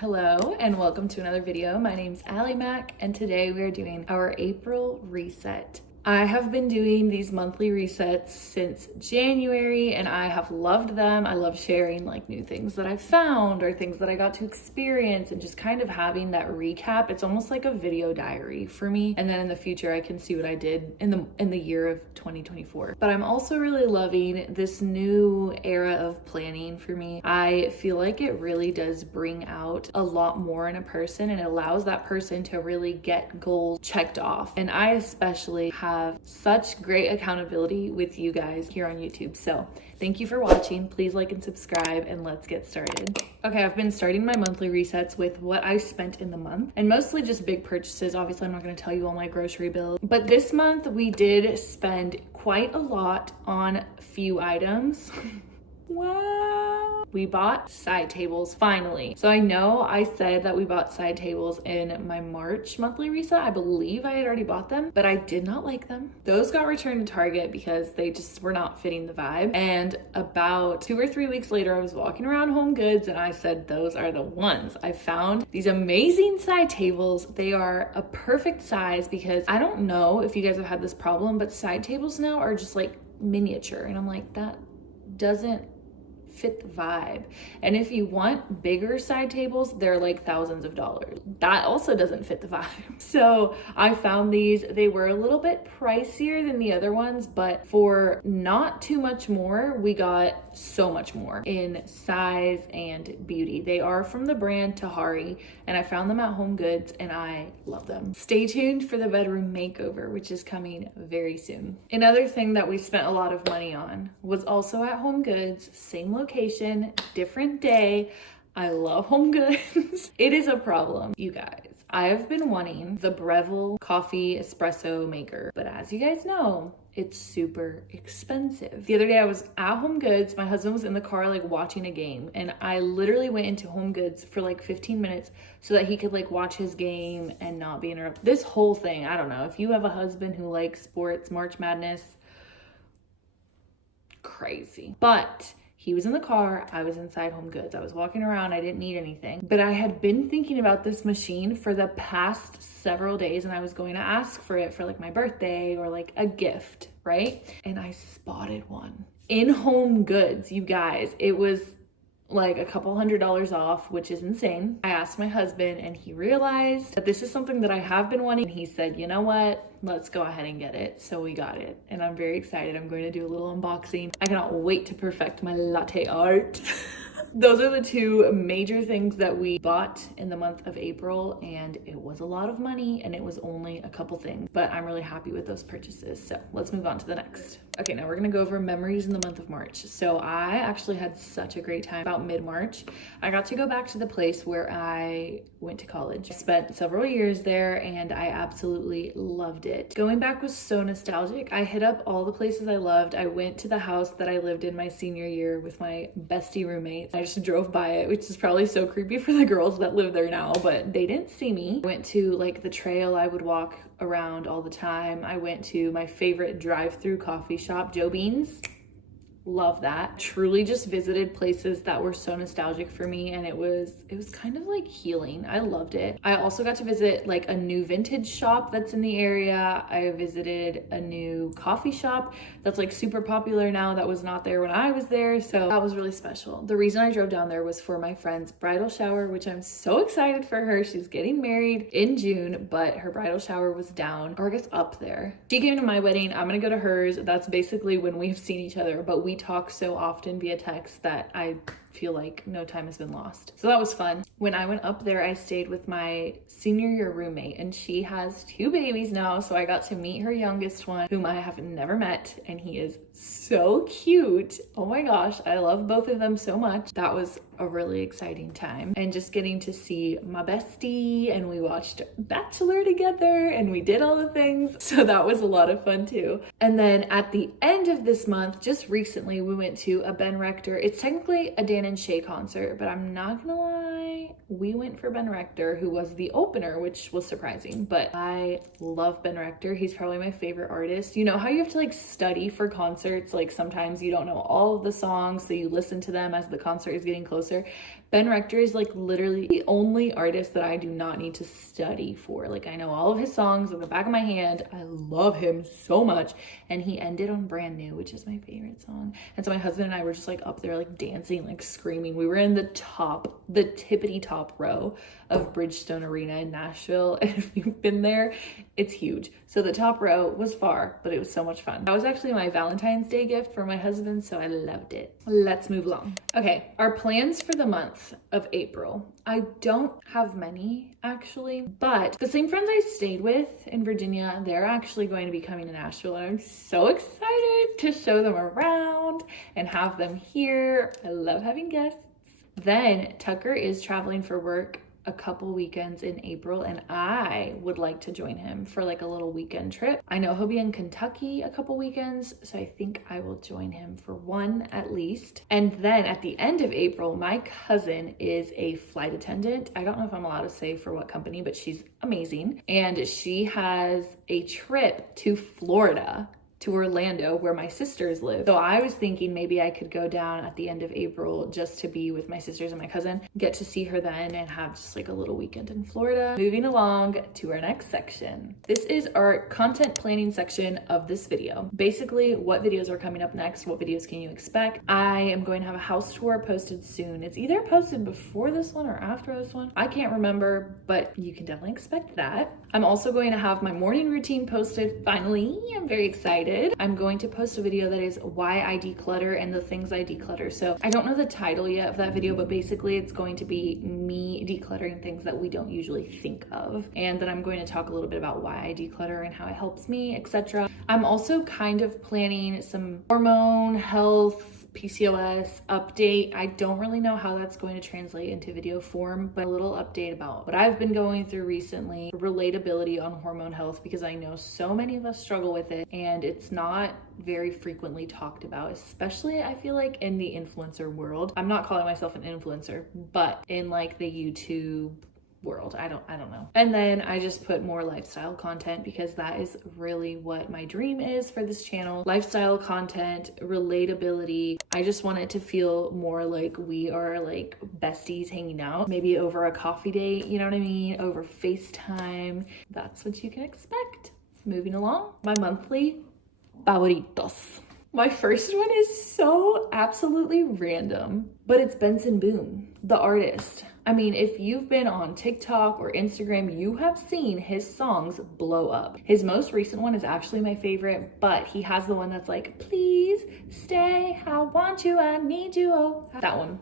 Hello and welcome to another video. My name's Allie Mac and today we are doing our April reset. I have been doing these monthly resets since January and I have loved them. I love sharing like new things that I found or things that I got to experience and just kind of having that recap. It's almost like a video diary for me. And then in the future I can see what I did in the year of 2024. But I'm also really loving this new era of planning for me. I feel like it really does bring out a lot more in a person and it allows that person to really get goals checked off. And I especially have such great accountability with you guys here on YouTube. So thank you for watching. Please like and subscribe and let's get started. Okay, I've been starting my monthly resets with what I spent in the month and mostly just big purchases. Obviously, I'm not going to tell you all my grocery bills, but this month we did spend quite a lot on a few items. Wow. We bought side tables finally. So I know I said that we bought side tables in my March monthly reset. I believe I had already bought them, but I did not like them. Those got returned to Target because they just were not fitting the vibe. And about 2 or 3 weeks later, I was walking around Home Goods and I said, those are the ones. I found these amazing side tables. They are a perfect size because I don't know if you guys have had this problem, but side tables now are just like miniature. And I'm like, that doesn't fit the vibe. And if you want bigger side tables, they're like thousands of dollars. That also doesn't fit the vibe. So I found these. They were a little bit pricier than the other ones, but for not too much more, we got so much more in size and beauty. They are from the brand Tahari and I found them at Home Goods and I love them. Stay tuned for the bedroom makeover, which is coming very soon. Another thing that we spent a lot of money on was also at Home Goods, same location, different day. I love Home Goods. It is a problem, you guys. I have been wanting the Breville coffee espresso maker, but as you guys know, it's super expensive. The other day I was at Home Goods, my husband was in the car like watching a game and I literally went into Home Goods for like 15 minutes so that he could like watch his game and not be interrupted. This whole thing, I don't know, if you have a husband who likes sports, March Madness, crazy. But he was in the car, I was inside Home Goods. I was walking around, I didn't need anything. But I had been thinking about this machine for the past several days and I was going to ask for it for like my birthday or like a gift, right? And I spotted one in Home Goods, you guys. It was like a couple $100 off, which is insane. I asked my husband and he realized that this is something that I have been wanting. And he said, you know what? Let's go ahead and get it. So we got it and I'm very excited. I'm going to do a little unboxing. I cannot wait to perfect my latte art. Those are the two major things that we bought in the month of April and it was a lot of money and it was only a couple things, but I'm really happy with those purchases. So let's move on to the next. Okay, now we're gonna go over memories in the month of March. So I actually had such a great time about mid-March. I got to go back to the place where I went to college. I spent several years there and I absolutely loved it. Going back was so nostalgic. I hit up all the places I loved. I went to the house that I lived in my senior year with my bestie roommates. I just drove by it, which is probably so creepy for the girls that live there now, but they didn't see me. I went to like the trail I would walk around all the time. I went to my favorite drive-through coffee shop, Joe Beans. Love that. Truly just visited places that were so nostalgic for me and it was kind of like healing. I loved it. I also got to visit like a new vintage shop that's in the area. I visited a new coffee shop that's like super popular now that was not there when I was there. So that was really special. The reason I drove down there was for my friend's bridal shower, which I'm so excited for her. She's getting married in June, but her bridal shower was down, or I guess up there. She came to my wedding. I'm gonna go to hers. That's basically when we've seen each other, but we talk so often via text that I feel like no time has been lost. So that was fun. When I went up there, I stayed with my senior year roommate and she has 2 babies now. So I got to meet her youngest one, whom I have never met. And he is so cute. Oh my gosh, I love both of them so much. That was a really exciting time. And just getting to see my bestie and we watched Bachelor together and we did all the things. So that was a lot of fun too. And then at the end of this month, just recently, we went to a Ben Rector. It's technically a Dan and Shay concert, but I'm not gonna lie, we went for Ben Rector, who was the opener, which was surprising, but I love Ben Rector. He's probably my favorite artist. You know how you have to like study for concerts? Like sometimes you don't know all of the songs, so you listen to them as the concert is getting closer closer. Ben Rector is like literally the only artist that I do not need to study for. Like I know all of his songs on the back of my hand. I love him so much. And he ended on Brand New, which is my favorite song. And so my husband and I were just like up there like dancing, like screaming. We were in the tippity top row of Bridgestone Arena in Nashville. And if you've been there, it's huge. So the top row was far, but it was so much fun. That was actually my Valentine's Day gift for my husband, so I loved it. Let's move along. Okay, our plans for the month of April. I don't have many actually, but the same friends I stayed with in Virginia, they're actually going to be coming to Nashville, and I'm so excited to show them around and have them here. I love having guests. Then Tucker is traveling for work a couple weekends in April, and I would like to join him for like a little weekend trip. I know he'll be in Kentucky a couple weekends, so I think I will join him for one at least. And then at the end of April, my cousin is a flight attendant. I don't know if I'm allowed to say for what company, but she's amazing. And she has a trip to Florida, to Orlando, where my sisters live. So I was thinking maybe I could go down at the end of April just to be with my sisters and my cousin, get to see her then and have just like a little weekend in Florida. Moving along to our next section. This is our content planning section of this video. Basically, what videos are coming up next? What videos can you expect? I am going to have a house tour posted soon. It's either posted before this one or after this one. I can't remember, but you can definitely expect that. I'm also going to have my morning routine posted. Finally, I'm very excited. I'm going to post a video that is why I declutter and the things I declutter. So I don't know the title yet of that video, but basically it's going to be me decluttering things that we don't usually think of. And then I'm going to talk a little bit about why I declutter and how it helps me, etc. I'm also kind of planning some hormone health, PCOS update. I don't really know how that's going to translate into video form, but a little update about what I've been going through recently, relatability on hormone health, because I know so many of us struggle with it and it's not very frequently talked about, especially I feel like in the influencer world. I'm not calling myself an influencer, but in like the YouTube world. I don't know. And then I just put more lifestyle content because that is really what my dream is for this channel. Lifestyle content, relatability. I just want it to feel more like we are like besties hanging out, maybe over a coffee date, you know what I mean? Over FaceTime. That's what you can expect. Moving along, my monthly favoritos. My first one is so absolutely random, but it's Benson Boone, the artist. I mean, if you've been on TikTok or Instagram, you have seen his songs blow up. His most recent one is actually my favorite, but he has the one that's like, please stay, I want you, I need you, oh. That one,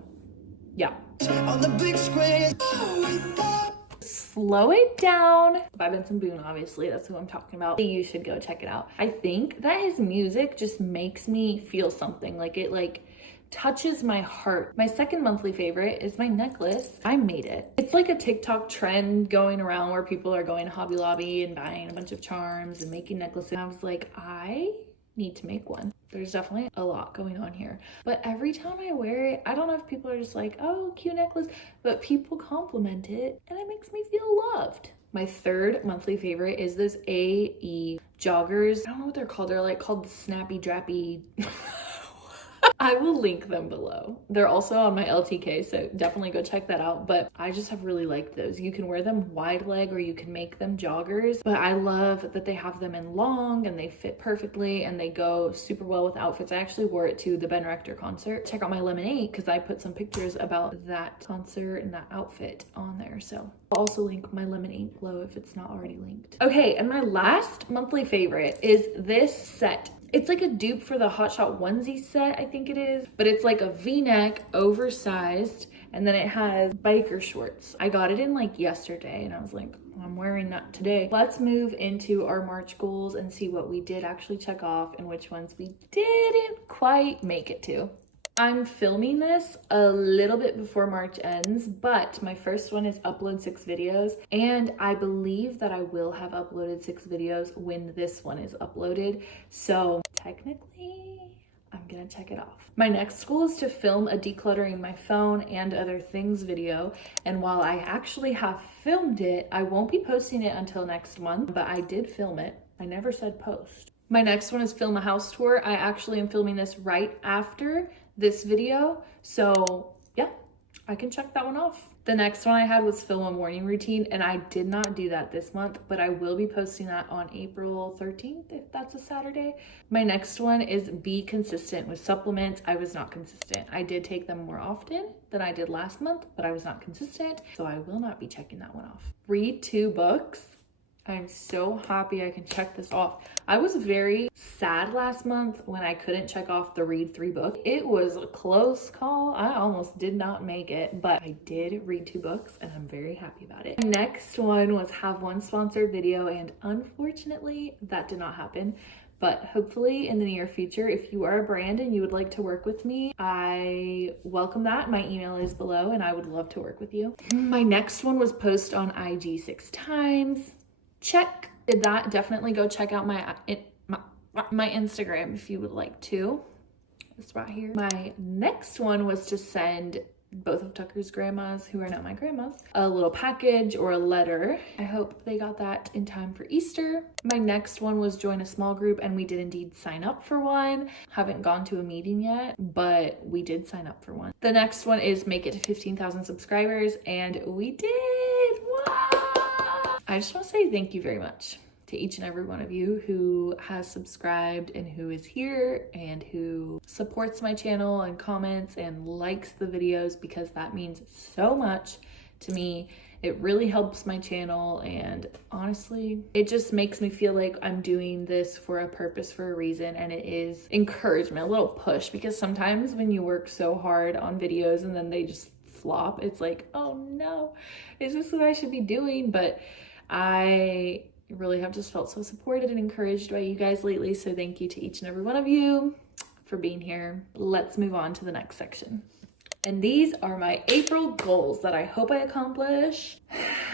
yeah. On the big screen. Slow It Down by Benson Boone, obviously, that's who I'm talking about. You should go check it out. I think that his music just makes me feel something, like it like touches my heart. My second monthly favorite is my necklace. I made it. It's like a TikTok trend going around where people are going to Hobby Lobby and buying a bunch of charms and making necklaces. And I was like, I need to make one. There's definitely a lot going on here. But every time I wear it, I don't know if people are just like, oh, cute necklace, but people compliment it and it makes me feel loved. My third monthly favorite is those AE joggers. I don't know what they're called. They're like called the Snappy Drappy. I will link them below. They're also on my LTK, so definitely go check that out. But I just have really liked those. You can wear them wide leg or you can make them joggers. But I love that they have them in long and they fit perfectly and they go super well with outfits. I actually wore it to the Ben Rector concert. Check out my Lemonade because I put some pictures about that concert and that outfit on there. So I'll also link my Lemonade below if it's not already linked. Okay, and my last monthly favorite is this set. It's like a dupe for the Hot Shot onesie set, I think it is. But it's like a V-neck, oversized, and then it has biker shorts. I got it in like yesterday and I was like, I'm wearing that today. Let's move into our March goals and see what we did actually check off and which ones we didn't quite make it to. I'm filming this a little bit before March ends, but my first one is upload 6 videos, and I believe that I will have uploaded 6 videos when this one is uploaded. So technically, I'm gonna check it off. My next goal is to film a decluttering my phone and other things video, and while I actually have filmed it, I won't be posting it until next month, but I did film it. I never said post. My next one is film a house tour. I actually am filming this right after this video, so yeah, I can check that one off. The next one I had was film a morning routine, and I did not do that this month, but I will be posting that on April 13th, if that's a Saturday. My next one is be consistent with supplements. I was not consistent. I did take them more often than I did last month, but I was not consistent, so I will not be checking that one off. Read 2 books. I'm so happy I can check this off. I was very sad last month when I couldn't check off the read 3 books. It was a close call. I almost did not make it, but I did read 2 books and I'm very happy about it. Next one was have 1 sponsored video, and unfortunately that did not happen. But hopefully in the near future, if you are a brand and you would like to work with me, I welcome that. My email is below and I would love to work with you. My next one was post on IG 6 times. Check. Did that. Definitely go check out my Instagram if you would like to. It's right here. My next one was to send both of Tucker's grandmas, who are now my grandmas, a little package or a letter. I hope they got that in time for Easter. My next one was join a small group, and we did indeed sign up for one. Haven't gone to a meeting yet, but we did sign up for one. The next one is make it to 15,000 subscribers, and we did. Wow! I just want to say thank you very much to each and every one of you who has subscribed and who is here and who supports my channel and comments and likes the videos, because that means so much to me. It really helps my channel, and honestly, it just makes me feel like I'm doing this for a purpose, for a reason, and it is encouragement, a little push, because sometimes when you work so hard on videos and then they just flop, it's like, oh no, is this what I should be doing? But I really have just felt so supported and encouraged by you guys lately. So thank you to each and every one of you for being here. Let's move on to the next section. And these are my April goals that I hope I accomplish.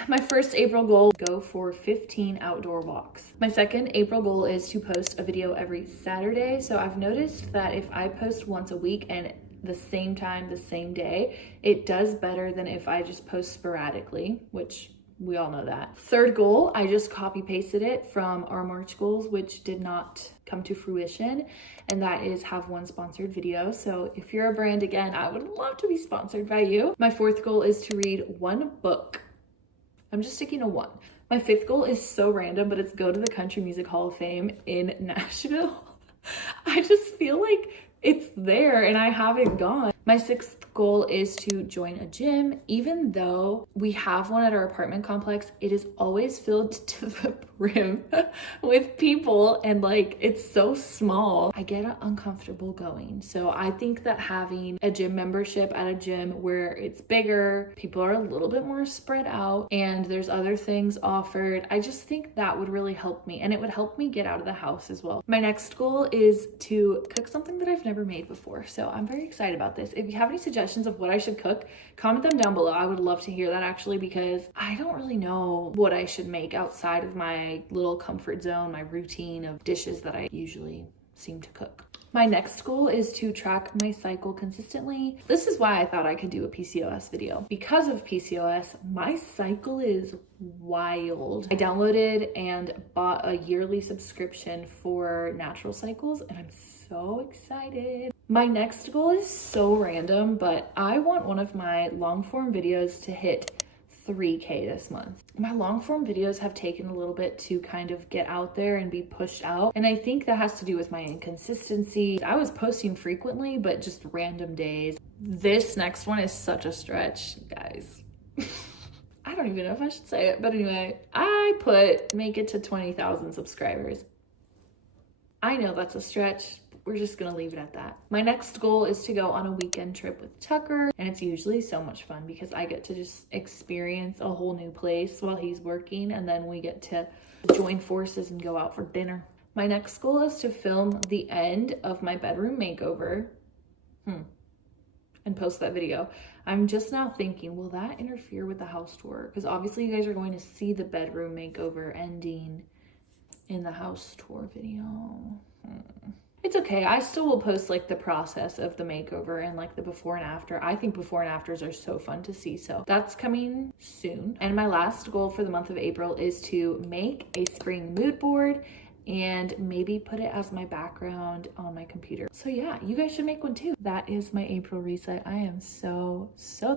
My first April goal, go for 15 outdoor walks. My second April goal is to post a video every Saturday. So I've noticed that if I post once a week and the same time, the same day, it does better than if I just post sporadically, which we all know that. Third goal, I just copy pasted it from our March goals, which did not come to fruition. And that is have 1 sponsored video. So if you're a brand, again, I would love to be sponsored by you. My 4th goal is to read 1 book. I'm just sticking to 1. My 5th goal is so random, but it's go to the Country Music Hall of Fame in Nashville. I just feel like it's there and I haven't gone. My 6th goal is to join a gym. Even though we have one at our apartment complex, it is always filled to the brim with people, and like it's so small, I get uncomfortable going. So I think that having a gym membership at a gym where it's bigger, people are a little bit more spread out, and there's other things offered, I just think that would really help me, and it would help me get out of the house as well. My next goal is to cook something that I've never made before, so I'm very excited about this. If you have any suggestions of what I should cook, comment them down below. I would love to hear that, actually, because I don't really know what I should make outside of my little comfort zone, my routine of dishes that I usually seem to cook. My next goal is to track my cycle consistently. This is why I thought I could do a PCOS video. Because of PCOS, my cycle is wild. I downloaded and bought a yearly subscription for Natural Cycles, and I'm so excited. My next goal is so random, but I want one of my long form videos to hit 3K this month. My long form videos have taken a little bit to kind of get out there and be pushed out, and I think that has to do with my inconsistency. I was posting frequently, but just random days. This next one is such a stretch, guys. I don't even know if I should say it, but anyway, I put make it to 20,000 subscribers. I know that's a stretch. We're just gonna leave it at that. My next goal is to go on a weekend trip with Tucker, and it's usually so much fun because I get to just experience a whole new place while he's working, and then we get to join forces and go out for dinner. My next goal is to film the end of my bedroom makeover and post that video. I'm just now thinking, will that interfere with the house tour? Because obviously you guys are going to see the bedroom makeover ending in the house tour video. It's okay. I still will post like the process of the makeover and like the before and after. I think before and afters are so fun to see. So that's coming soon. And my last goal for the month of April is to make a spring mood board and maybe put it as my background on my computer. So yeah, you guys should make one too. That is my April reset. I am so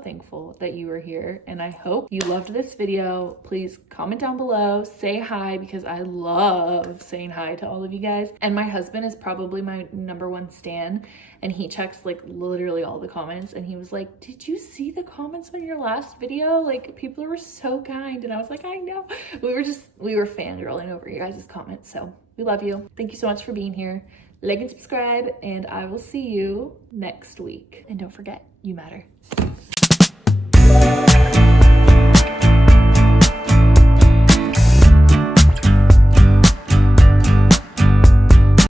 thankful that you were here, and I hope you loved this video. Please comment down below, say hi, because I love saying hi to all of you guys. And my husband is probably my #1 stan, and he checks like literally all the comments, and he was like, did you see the comments on your last video? Like, people were so kind. And I was like, I know. We were fangirling over you guys' comments. So we love you. Thank you so much for being here. Like and subscribe, and I will see you next week. And don't forget, you matter.